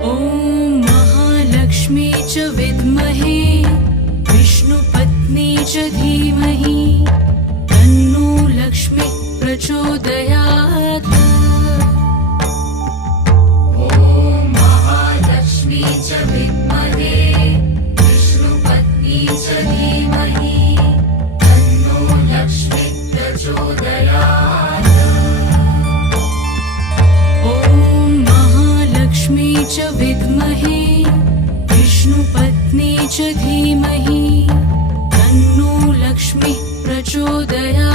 ॐ महालक्ष्मी च विद्महे विष्णुपत्नी च धीमहि तन्नो लक्ष्मी प्रचोदयात्। ॐ महालक्ष्मी च विद्महे विष्णुपत्नी च धीमहि तन्नो लक्ष्मी प्रचोदयात्। ॐ महालक्ष्मी च विद्महे विष्णुपत्नी च धीमहि तन्नो लक्ष्मी प्रचोदयात्।